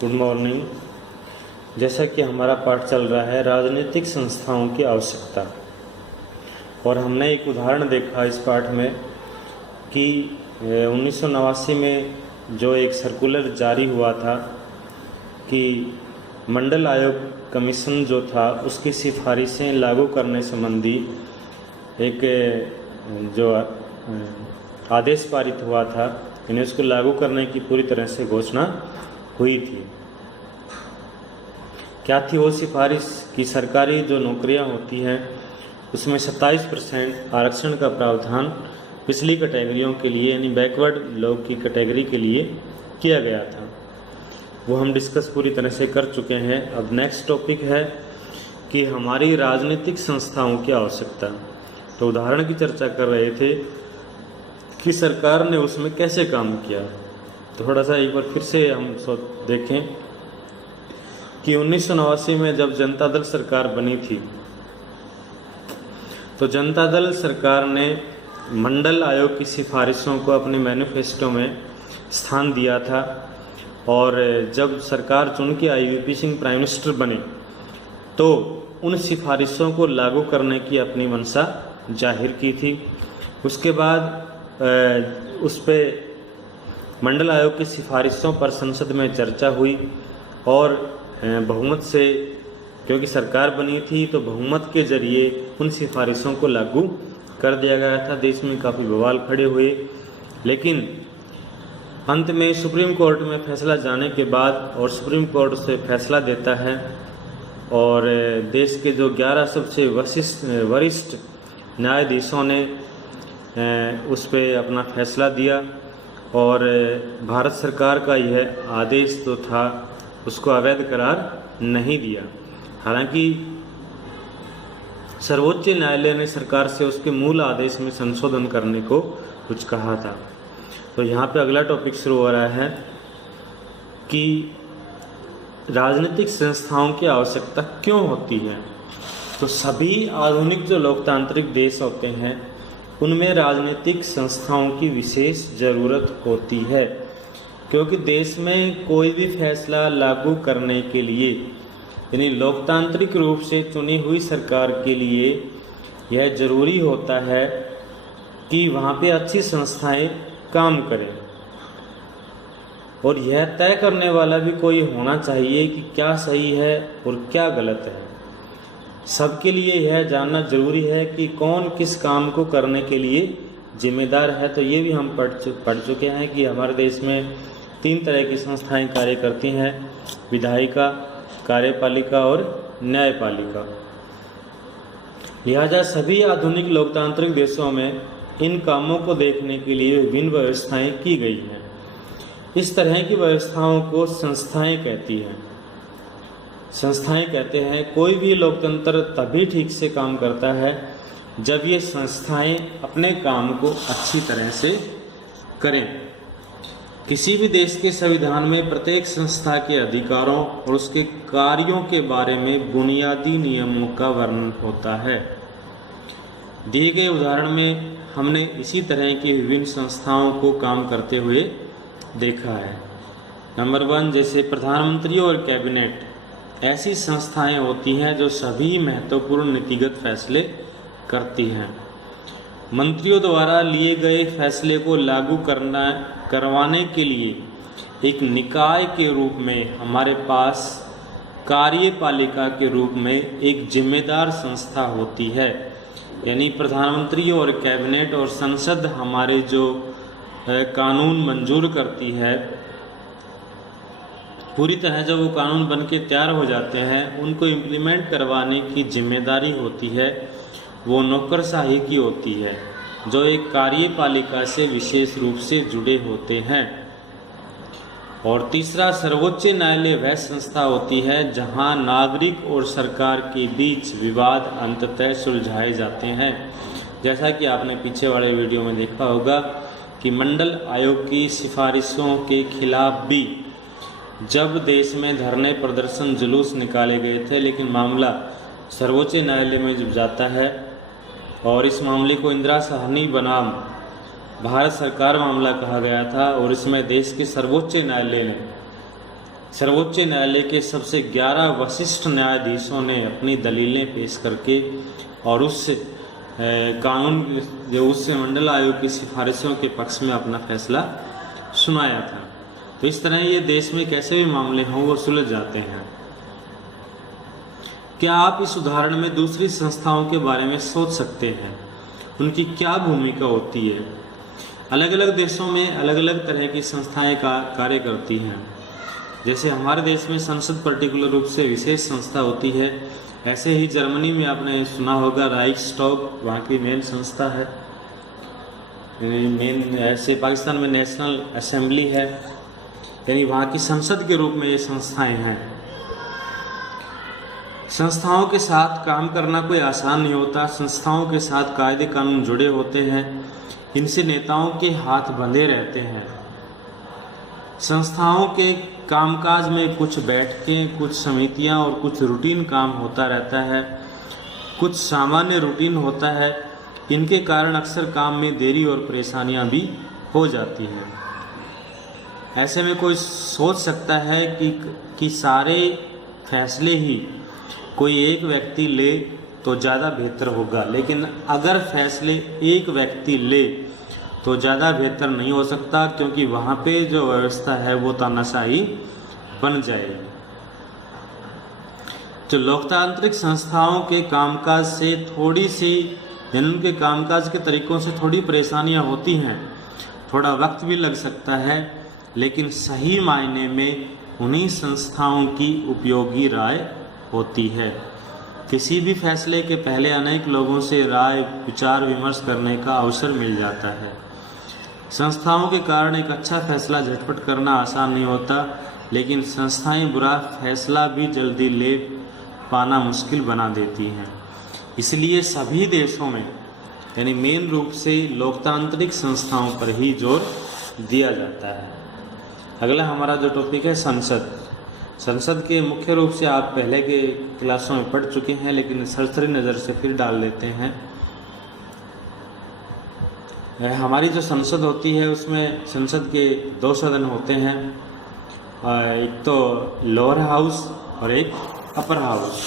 Good morning. जैसा कि हमारा पाठ चल रहा है राजनीतिक संस्थाओं की आवश्यकता, और हमने एक उदाहरण देखा इस पाठ में कि 1989 में जो एक सर्कुलर जारी हुआ था कि मंडल आयोग कमीशन जो था उसकी सिफारिशें लागू करने संबंधी एक जो आदेश पारित हुआ था, यानी उसको लागू करने की पूरी तरह से घोषणा हुई थी। क्या थी वो सिफारिश कि सरकारी जो नौकरियां होती हैं उसमें 27% आरक्षण का प्रावधान पिछली कैटेगरियों के लिए यानी बैकवर्ड लोग की कैटेगरी के लिए किया गया था। वो हम डिस्कस पूरी तरह से कर चुके हैं। अब नेक्स्ट टॉपिक है कि हमारी राजनीतिक संस्थाओं की आवश्यकता। तो उदाहरण की चर्चा कर रहे थे कि सरकार ने उसमें कैसे काम किया। तो थोड़ा सा एक बार फिर से हम देखें कि 1989 में जब जनता दल सरकार बनी थी तो जनता दल सरकार ने मंडल आयोग की सिफारिशों को अपने मैनिफेस्टो में स्थान दिया था, और जब सरकार चुन के आई वीपी सिंह प्राइम मिनिस्टर बने तो उन सिफारिशों को लागू करने की अपनी मंशा जाहिर की थी। उसके बाद उस पे मंडल आयोग की सिफारिशों पर संसद में चर्चा हुई और बहुमत से, क्योंकि सरकार बनी थी तो बहुमत के जरिए उन सिफारिशों को लागू कर दिया गया था। देश में काफ़ी बवाल खड़े हुए, लेकिन अंत में सुप्रीम कोर्ट में फैसला जाने के बाद और सुप्रीम कोर्ट से फैसला देता है और देश के जो 11 सबसे वरिष्ठ न्यायाधीशों ने उस पर अपना फैसला दिया और भारत सरकार का यह आदेश जो था उसको अवैध करार नहीं दिया। हालांकि सर्वोच्च न्यायालय ने सरकार से उसके मूल आदेश में संशोधन करने को कुछ कहा था। तो यहाँ पे अगला टॉपिक शुरू हो रहा है कि राजनीतिक संस्थाओं की आवश्यकता क्यों होती है। तो सभी आधुनिक जो लोकतांत्रिक देश होते हैं उनमें राजनीतिक संस्थाओं की विशेष ज़रूरत होती है, क्योंकि देश में कोई भी फैसला लागू करने के लिए यानी लोकतांत्रिक रूप से चुनी हुई सरकार के लिए यह ज़रूरी होता है कि वहाँ पे अच्छी संस्थाएं काम करें, और यह तय करने वाला भी कोई होना चाहिए कि क्या सही है और क्या गलत है। सबके लिए यह जानना जरूरी है कि कौन किस काम को करने के लिए जिम्मेदार है। तो ये भी हम पढ़ चुके हैं कि हमारे देश में 3 तरह की संस्थाएं कार्य करती हैं: विधायिका, कार्यपालिका और न्यायपालिका। लिहाजा सभी आधुनिक लोकतांत्रिक देशों में इन कामों को देखने के लिए विभिन्न व्यवस्थाएं की गई हैं। इस तरह की व्यवस्थाओं को संस्थाएं कहती हैं। संस्थाएं कहते हैं कोई भी लोकतंत्र तभी ठीक से काम करता है जब ये संस्थाएं अपने काम को अच्छी तरह से करें। किसी भी देश के संविधान में प्रत्येक संस्था के अधिकारों और उसके कार्यों के बारे में बुनियादी नियमों का वर्णन होता है। दिए गए उदाहरण में हमने इसी तरह की विभिन्न संस्थाओं को काम करते हुए देखा है। नंबर 1, जैसे प्रधानमंत्री और कैबिनेट ऐसी संस्थाएं होती हैं जो सभी महत्वपूर्ण नीतिगत फैसले करती हैं। मंत्रियों द्वारा लिए गए फैसले को लागू करवाने के लिए एक निकाय के रूप में हमारे पास कार्यपालिका के रूप में एक जिम्मेदार संस्था होती है। यानी प्रधानमंत्री और कैबिनेट और संसद हमारे जो कानून मंजूर करती है, पूरी तरह जब वो कानून बन के तैयार हो जाते हैं उनको इम्प्लीमेंट करवाने की जिम्मेदारी होती है, वो नौकरशाही की होती है, जो एक कार्यपालिका से विशेष रूप से जुड़े होते हैं। और तीसरा, सर्वोच्च न्यायालय वह संस्था होती है जहां नागरिक और सरकार के बीच विवाद अंततः सुलझाए जाते हैं। जैसा कि आपने पीछे वाले वीडियो में देखा होगा कि मंडल आयोग की सिफारिशों के खिलाफ भी जब देश में धरने, प्रदर्शन, जुलूस निकाले गए थे, लेकिन मामला सर्वोच्च न्यायालय में जब जाता है और इस मामले को इंदिरा साहनी बनाम भारत सरकार मामला कहा गया था, और इसमें देश के सर्वोच्च न्यायालय ने सर्वोच्च न्यायालय के सबसे 11 वरिष्ठ न्यायाधीशों ने अपनी दलीलें पेश करके और उस कानून जो उस मंडल आयोग की सिफारिशों के पक्ष में अपना फैसला सुनाया था। तो इस तरह ये देश में कैसे भी मामले हों वो सुलझ जाते हैं। क्या आप इस उदाहरण में दूसरी संस्थाओं के बारे में सोच सकते हैं, उनकी क्या भूमिका होती है? अलग अलग देशों में अलग अलग तरह की संस्थाएं कार्य करती हैं। जैसे हमारे देश में संसद पर्टिकुलर रूप से विशेष संस्था होती है, ऐसे ही जर्मनी में आपने सुना होगा राइक्सटॉग वहाँ की मेन संस्था है। ऐसे पाकिस्तान में नेशनल असेंबली है, यानी वहाँ की संसद के रूप में ये संस्थाएं हैं। संस्थाओं के साथ काम करना कोई आसान नहीं होता। संस्थाओं के साथ कायदे कानून जुड़े होते हैं, इनसे नेताओं के हाथ बंधे रहते हैं। संस्थाओं के कामकाज में कुछ बैठकें, कुछ समितियां और कुछ रूटीन काम होता रहता है, कुछ सामान्य रूटीन होता है। इनके कारण अक्सर काम में देरी और परेशानियां भी हो जाती हैं। ऐसे में कोई सोच सकता है कि सारे फैसले ही कोई एक व्यक्ति ले तो ज़्यादा बेहतर होगा, लेकिन अगर फैसले एक व्यक्ति ले तो ज़्यादा बेहतर नहीं हो सकता, क्योंकि वहाँ पे जो व्यवस्था है वो तानाशाही बन जाएगी। जो लोकतांत्रिक संस्थाओं के कामकाज से थोड़ी सी उनके कामकाज के तरीकों से थोड़ी परेशानियाँ होती हैं, थोड़ा वक्त भी लग सकता है, लेकिन सही मायने में उन्हीं संस्थाओं की उपयोगी राय होती है। किसी भी फैसले के पहले अनेक लोगों से राय विचार विमर्श करने का अवसर मिल जाता है। संस्थाओं के कारण एक अच्छा फैसला झटपट करना आसान नहीं होता, लेकिन संस्थाएं बुरा फैसला भी जल्दी ले पाना मुश्किल बना देती हैं। इसलिए सभी देशों में यानी मेन रूप से लोकतांत्रिक संस्थाओं पर ही जोर दिया जाता है। अगला हमारा जो टॉपिक है संसद। संसद के मुख्य रूप से आप पहले के क्लासों में पढ़ चुके हैं, लेकिन सरसरी नज़र से फिर डाल लेते हैं। हमारी जो संसद होती है उसमें संसद के 2 सदन होते हैं, एक तो लोअर हाउस और एक अपर हाउस।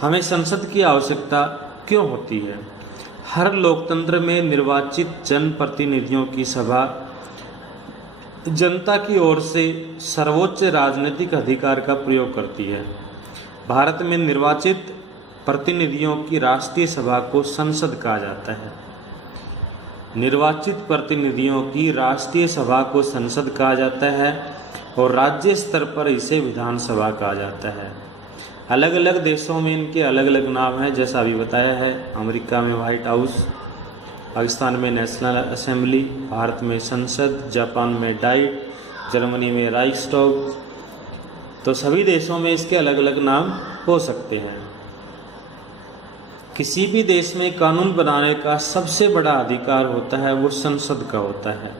हमें संसद की आवश्यकता क्यों होती है? हर लोकतंत्र में निर्वाचित जनप्रतिनिधियों की सभा जनता की ओर से सर्वोच्च राजनीतिक अधिकार का प्रयोग करती है। भारत में निर्वाचित प्रतिनिधियों की राष्ट्रीय सभा को संसद कहा जाता है। निर्वाचित प्रतिनिधियों की राष्ट्रीय सभा को संसद कहा जाता है और राज्य स्तर पर इसे विधानसभा कहा जाता है। अलग अलग देशों में इनके अलग अलग नाम हैं, जैसा अभी बताया है। अमेरिका में व्हाइट हाउस, पाकिस्तान में नेशनल असेंबली, भारत में संसद, जापान में डाइट, जर्मनी में राइक्सटॉग। तो सभी देशों में इसके अलग अलग नाम हो सकते हैं। किसी भी देश में कानून बनाने का सबसे बड़ा अधिकार होता है वो संसद का होता है।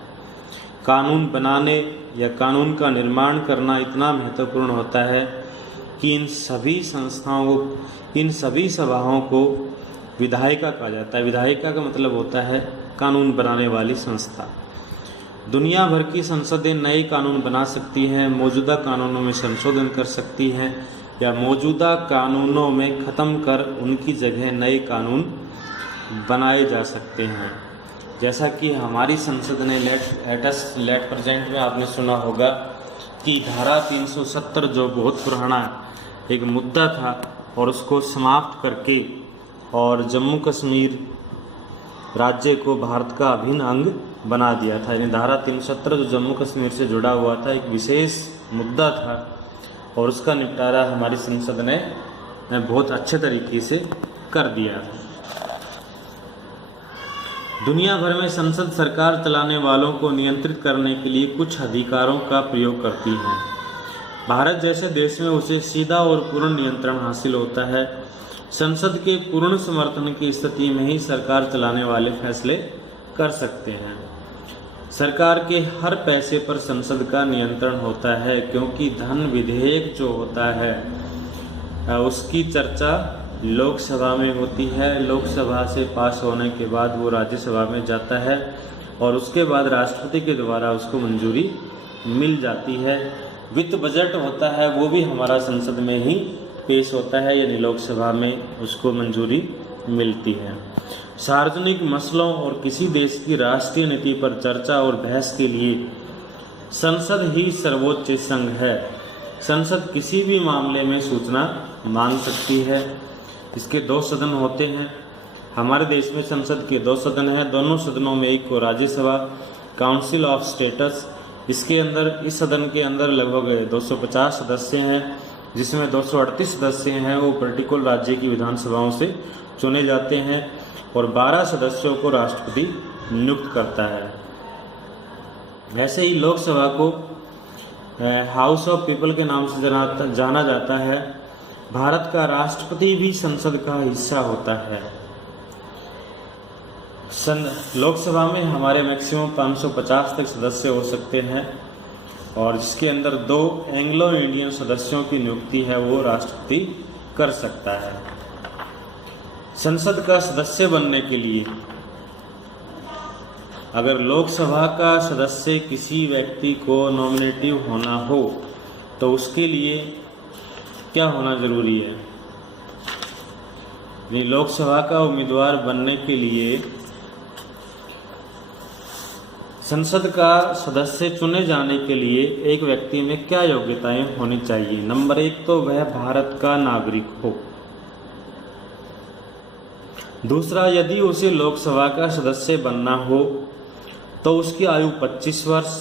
कानून बनाने या कानून का निर्माण करना इतना महत्वपूर्ण होता है कि इन सभी सभाओं को विधायिका कहा जाता है। विधायिका का मतलब होता है कानून बनाने वाली संस्था। दुनिया भर की संसदें नए कानून बना सकती हैं, मौजूदा कानूनों में संशोधन कर सकती हैं या मौजूदा कानूनों में ख़त्म कर उनकी जगह नए कानून बनाए जा सकते हैं। जैसा कि हमारी संसद ने लेट प्रेजेंट में आपने सुना होगा कि धारा 370 जो बहुत पुराना एक मुद्दा था और उसको समाप्त करके और जम्मू कश्मीर राज्य को भारत का अभिन्न अंग बना दिया था। यानी धारा 370 जो जम्मू कश्मीर से जुड़ा हुआ था, एक विशेष मुद्दा था और उसका निपटारा हमारी संसद ने बहुत अच्छे तरीके से कर दिया। दुनिया भर में संसद सरकार चलाने वालों को नियंत्रित करने के लिए कुछ अधिकारों का प्रयोग करती है। भारत जैसे देश में उसे सीधा और पूर्ण नियंत्रण हासिल होता है। संसद के पूर्ण समर्थन की स्थिति में ही सरकार चलाने वाले फैसले कर सकते हैं। सरकार के हर पैसे पर संसद का नियंत्रण होता है, क्योंकि धन विधेयक जो होता है उसकी चर्चा लोकसभा में होती है। लोकसभा से पास होने के बाद वो राज्यसभा में जाता है और उसके बाद राष्ट्रपति के द्वारा उसको मंजूरी मिल जाती है। वित्त बजट होता है वो भी हमारा संसद में ही पेश होता है, यानी लोकसभा में उसको मंजूरी मिलती है। सार्वजनिक मसलों और किसी देश की राष्ट्रीय नीति पर चर्चा और बहस के लिए संसद ही सर्वोच्च संघ है। संसद किसी भी मामले में सूचना मांग सकती है। इसके 2 सदन होते हैं। हमारे देश में संसद के 2 सदन हैं। दोनों सदनों में एक को राज्यसभा, काउंसिल ऑफ स्टेट्स, इसके अंदर, इस सदन के अंदर लगभग 250 सदस्य हैं, जिसमें 238 सदस्य हैं वो पर्टिकुलर राज्य की विधानसभाओं से चुने जाते हैं और 12 सदस्यों को राष्ट्रपति नियुक्त करता है। ऐसे ही लोकसभा को हाउस ऑफ पीपल के नाम से जाना जाता है। भारत का राष्ट्रपति भी संसद का हिस्सा होता है। लोकसभा में हमारे मैक्सिमम 550 तक सदस्य हो सकते हैं और जिसके अंदर 2 एंग्लो इंडियन सदस्यों की नियुक्ति है वो राष्ट्रपति कर सकता है। संसद का सदस्य बनने के लिए अगर लोकसभा का सदस्य किसी व्यक्ति को नॉमिनेटिव होना हो तो उसके लिए क्या होना जरूरी है? लोकसभा का उम्मीदवार बनने के लिए संसद का सदस्य चुने जाने के लिए एक व्यक्ति में क्या योग्यताएं होनी चाहिए? नंबर 1 तो वह भारत का नागरिक हो। दूसरा, यदि उसे लोकसभा का सदस्य बनना हो तो उसकी आयु 25 वर्ष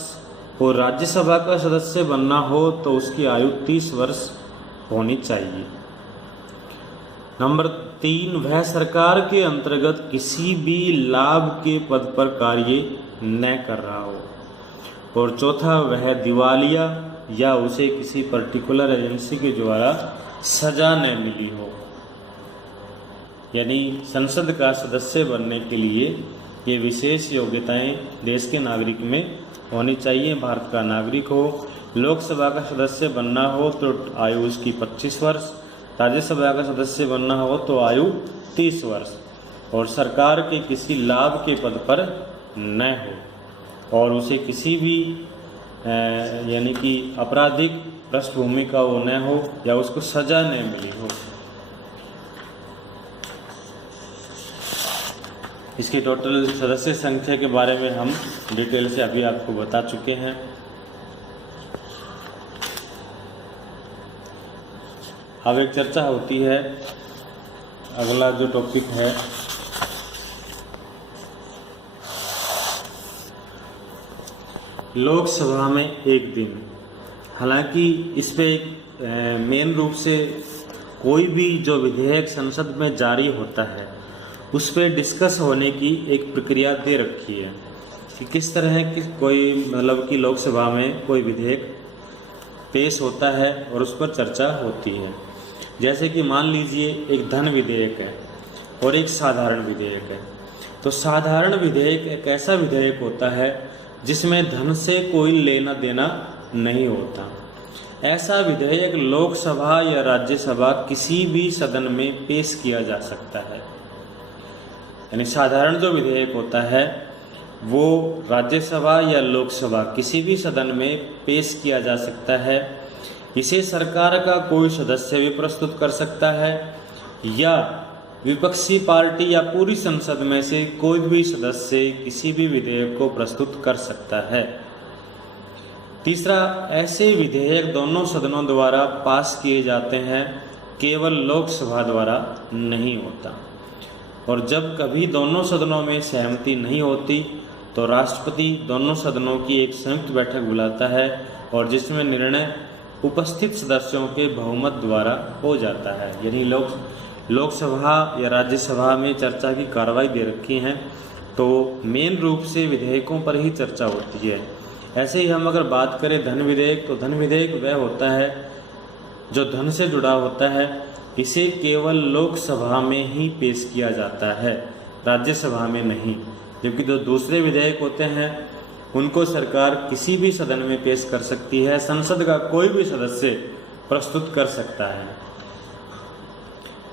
और राज्यसभा का सदस्य बनना हो तो उसकी आयु 30 वर्ष होनी चाहिए। नंबर 3, वह सरकार के अंतर्गत किसी भी लाभ के पद पर कार्य न कर रहा हो। और चौथा, वह दिवालिया या उसे किसी पर्टिकुलर एजेंसी के द्वारा सजा न मिली हो। यानी संसद का सदस्य बनने के लिए ये विशेष योग्यताएं देश के नागरिक में होनी चाहिए। भारत का नागरिक हो, लोकसभा का सदस्य बनना हो तो आयु उसकी 25 वर्ष, राज्यसभा का सदस्य बनना हो तो आयु 30 वर्ष और सरकार के किसी लाभ के पद पर न हो और उसे किसी भी यानी कि आपराधिक पृष्ठभूमि का वो न हो या उसको सजा न मिली हो। इसकी टोटल सदस्य संख्या के बारे में हम डिटेल से अभी आपको बता चुके हैं। अब एक चर्चा होती है, अगला जो टॉपिक है लोकसभा में एक दिन। हालांकि इस पे मेन रूप से कोई भी जो विधेयक संसद में जारी होता है उस पर डिस्कस होने की एक प्रक्रिया दे रखी है कि किस तरह की कोई मतलब कि लोकसभा में कोई विधेयक पेश होता है और उस पर चर्चा होती है। जैसे कि मान लीजिए एक धन विधेयक है और एक साधारण विधेयक है। तो साधारण विधेयक एक ऐसा विधेयक होता है जिसमें धन से कोई लेना देना नहीं होता। ऐसा विधेयक लोकसभा या राज्यसभा किसी भी सदन में पेश किया जा सकता है। यानी साधारण जो विधेयक होता है वो राज्यसभा या लोकसभा किसी भी सदन में पेश किया जा सकता है। इसे सरकार का कोई सदस्य भी प्रस्तुत कर सकता है या विपक्षी पार्टी या पूरी संसद में से कोई भी सदस्य किसी भी विधेयक को प्रस्तुत कर सकता है। तीसरा, ऐसे विधेयक दोनों सदनों द्वारा पास किए जाते हैं, केवल लोकसभा द्वारा नहीं होता। और जब कभी दोनों सदनों में सहमति नहीं होती तो राष्ट्रपति दोनों सदनों की एक संयुक्त बैठक बुलाता है और जिसमें निर्णय उपस्थित सदस्यों के बहुमत द्वारा हो जाता है। यानी लोकसभा या राज्यसभा में चर्चा की कार्रवाई दे रखी हैं तो मेन रूप से विधेयकों पर ही चर्चा होती है। ऐसे ही हम अगर बात करें धन विधेयक, तो धन विधेयक वह होता है जो धन से जुड़ा होता है। इसे केवल लोकसभा में ही पेश किया जाता है, राज्यसभा में नहीं। जबकि जो दूसरे विधेयक होते हैं उनको सरकार किसी भी सदन में पेश कर सकती है, संसद का कोई भी सदस्य प्रस्तुत कर सकता है।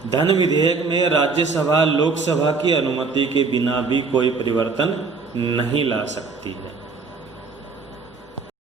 धन विधेयक में राज्यसभा लोकसभा की अनुमति के बिना भी कोई परिवर्तन नहीं ला सकती है।